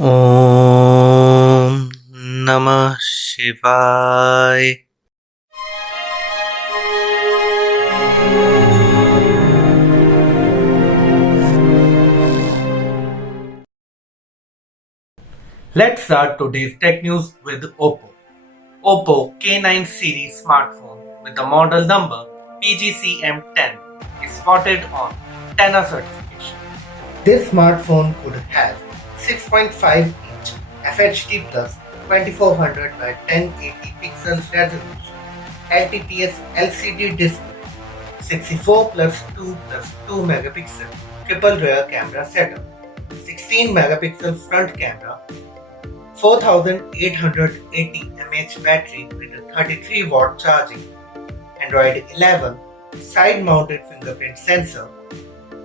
Om Namah Shivaya. Let's start today's tech news with Oppo. Oppo K9 series smartphone with the model number PGCM10 is spotted on 10 certification. This smartphone could have 6.5-inch FHD plus 2400 by 1080 pixels resolution, LTPS LCD display, 64 plus 2 plus 2 megapixel triple rear camera setup, 16 megapixel front camera, 4880 mAh battery with a 33 watt charging, Android 11, side mounted fingerprint sensor,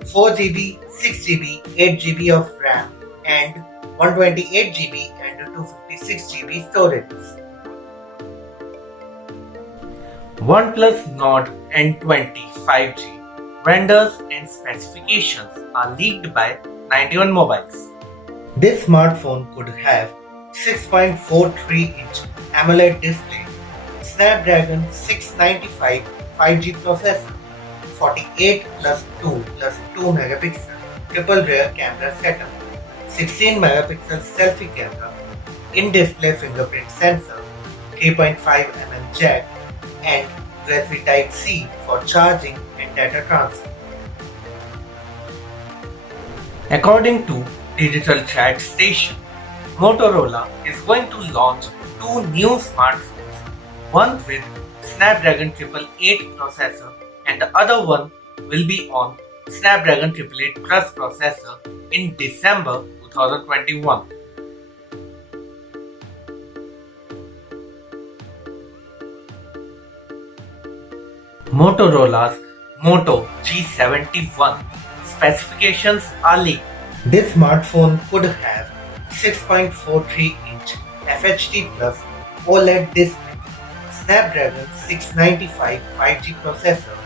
4GB, 6GB, 8GB of RAM and 128GB and 256GB storages. Oneplus Nord N20 5G renders and specifications are leaked by 91 Mobiles. This smartphone could have 6.43-inch AMOLED display, Snapdragon 695 5G processor, 48 plus 2 plus 2 megapixel triple rear camera setup, 16 megapixel selfie camera, in-display fingerprint sensor, 3.5 jack, and USB Type-C for charging and data transfer. According to Digital Chat Station, Motorola is going to launch two new smartphones, one with Snapdragon 888 processor and the other one will be on Snapdragon 888 Plus processor in December 2021. Motorola's Moto G71 specifications are leaked. This smartphone could have 6.43-inch FHD Plus OLED display, Snapdragon 695 5G processor,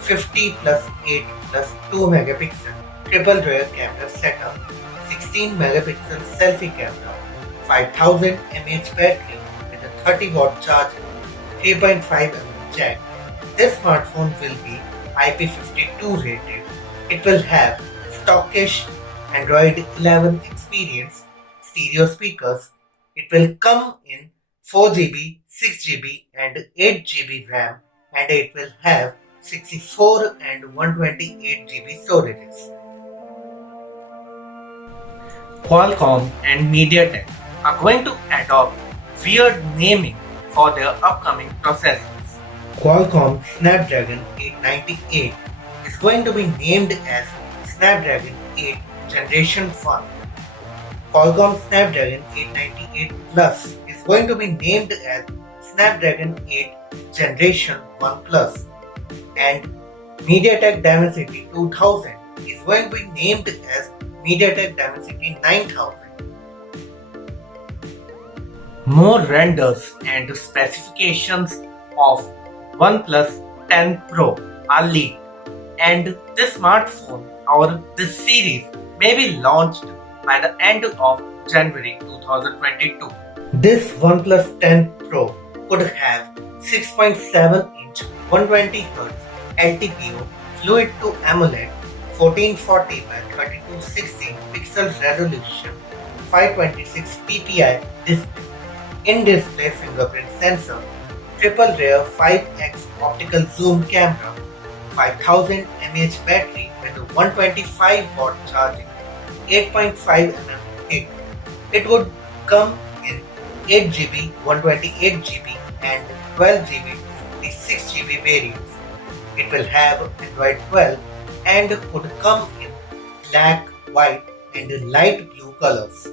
50 plus 8 plus 2 megapixel triple rear camera setup, 16 megapixel selfie camera, 5000 mAh battery with a 30 watt charger, 3.5 jack. This smartphone will be IP52 rated. It will have stockish Android 11 experience, stereo speakers. It will come in 4GB, 6GB and 8GB RAM and it will have 64 and 128GB storages. Qualcomm and MediaTek are going to adopt weird naming for their upcoming processors. Qualcomm Snapdragon 898 is going to be named as Snapdragon 8 Generation 1. Qualcomm Snapdragon 898 Plus is going to be named as Snapdragon 8 Generation 1 Plus. And MediaTek Dimensity 2000 is going to be named as MediaTek Dimensity 9000. More renders and specifications of OnePlus 10 Pro are leaked, and this smartphone or this series may be launched by the end of January 2022. This OnePlus 10 Pro could have 6.7-inch 120Hz LTPO fluid to AMOLED 1440 by 3260 pixels resolution 526 ppi display, in-display fingerprint sensor, triple rear 5x optical zoom camera, 5000 mAh battery with a 125 watt charging, 8.5mm kick. It would come in 8GB, 128GB and 12GB, 56GB variants. It will have Android 12 and could come in black, white and light blue colors.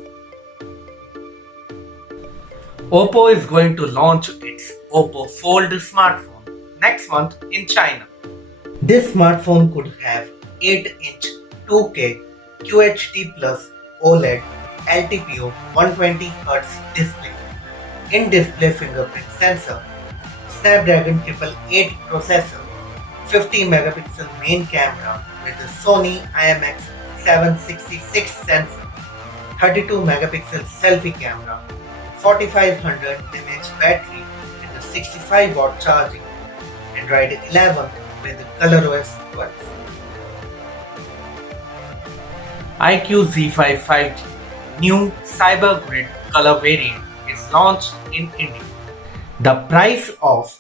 Oppo is going to launch its Oppo Fold smartphone next month in China. This smartphone could have 8-inch 2K QHD Plus OLED LTPO 120Hz display, in-display fingerprint sensor, Snapdragon 888 processor, 50 megapixel main camera with the Sony IMX 766 sensor, 32 megapixel selfie camera, 4500 mAh battery and a 65 watt charging, Android 11 with ColorOS 12. Iqoo Z5 5G new Cyber Grid color variant is launched in India. The price of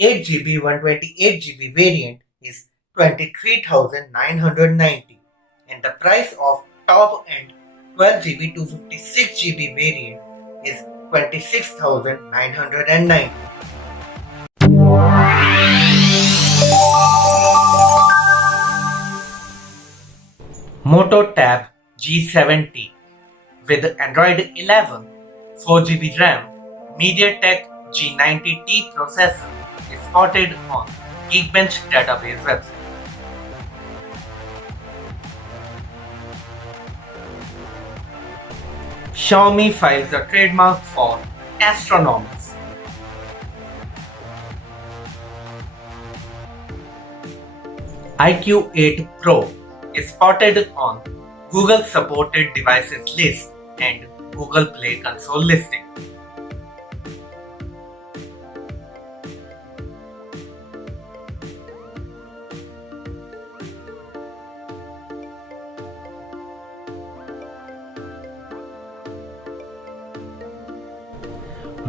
8GB 128GB variant is 23,990 and the price of top end 12GB 256GB variant is 26,990. Moto Tab G70 with Android 11, 4GB RAM, MediaTek G90T processor is spotted on Geekbench database website. Xiaomi files a trademark for astronomers. Iqoo 8 Pro is spotted on Google supported devices list and Google Play console listing.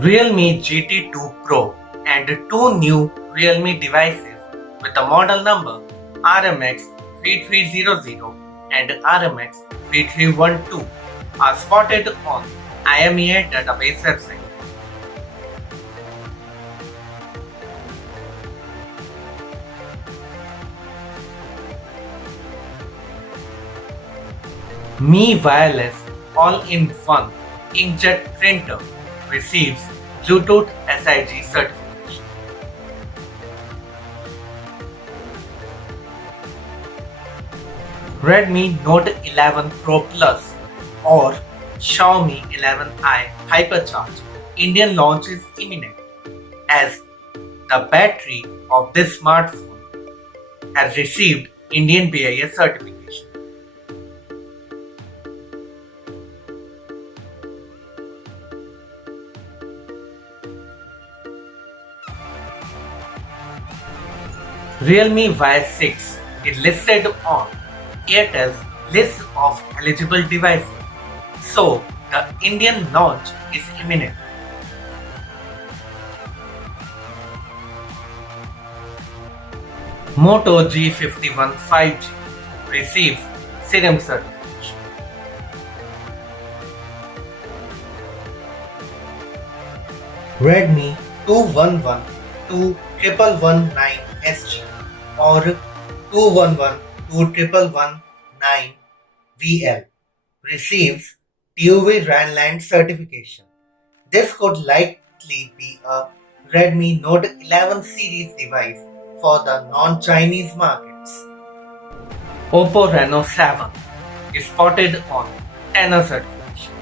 Realme GT2 Pro and two new Realme devices with the model number RMX 3300 and RMX 3312 are spotted on IMEI database website. Mi Wireless All-in-One Inkjet Printer receives Bluetooth SIG certification. Redmi Note 11 Pro Plus or Xiaomi 11i Hypercharge Indian launch is imminent as the battery of this smartphone has received Indian BIS certification. Realme Y6 is listed on Airtel's list of eligible devices, so the Indian launch is imminent. Moto G51 5G receives SIRIM certification. Redmi 211 2119 SG or 211-21119 VL receives TUV Rhineland certification. This could likely be a Redmi Note 11 series device for the non-Chinese markets. Oppo Reno 7 is spotted on Tenor certification.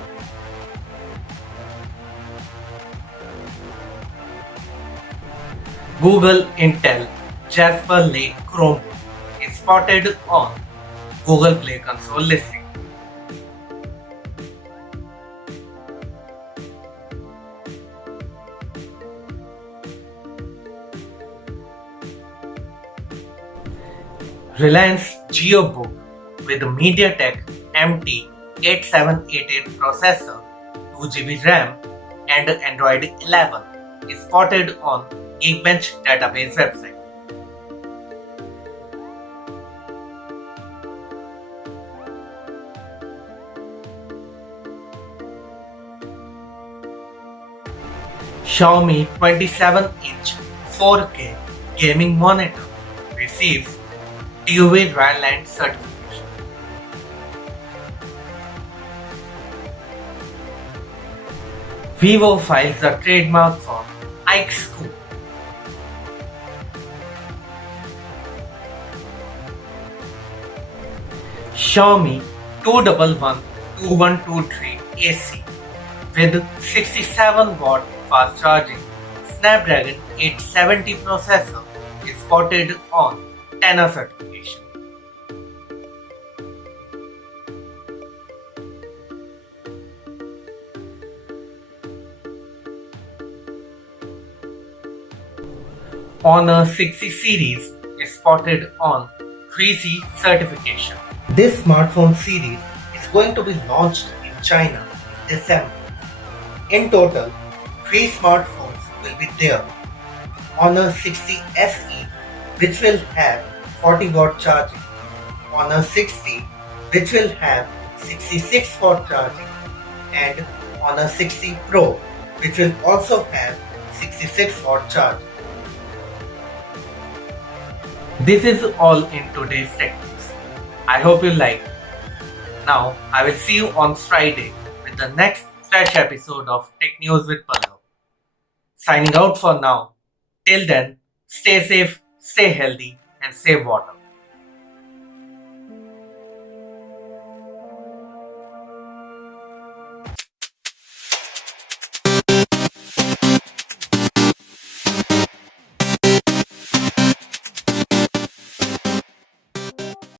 Google Intel Jasper Lake Chromebook is spotted on Google Play console listing. Reliance JioBook with MediaTek MT8788 processor, 2GB RAM and Android 11 is spotted on Geekbench database website. Xiaomi 27-inch 4K gaming monitor receives TUV Rhineland certification. Vivo files a trademark for Iqoo. Xiaomi 211-2123 AC with 67 watt fast charging Snapdragon 870 processor is spotted on Tenor certification. Honor 60 series is spotted on 3C certification. This smartphone series is going to be launched in China in December. In total, 3 smartphones will be there. Honor 60 SE, which will have 40-watt charging. Honor 60, which will have 66-watt charging. And Honor 60 Pro, which will also have 66-watt charging. This is all in today's tech news. I hope you liked. Now, I will see you on Friday with the next fresh episode of Tech News with Pallav. Signing out for now. Till then, stay safe, stay healthy, and save water.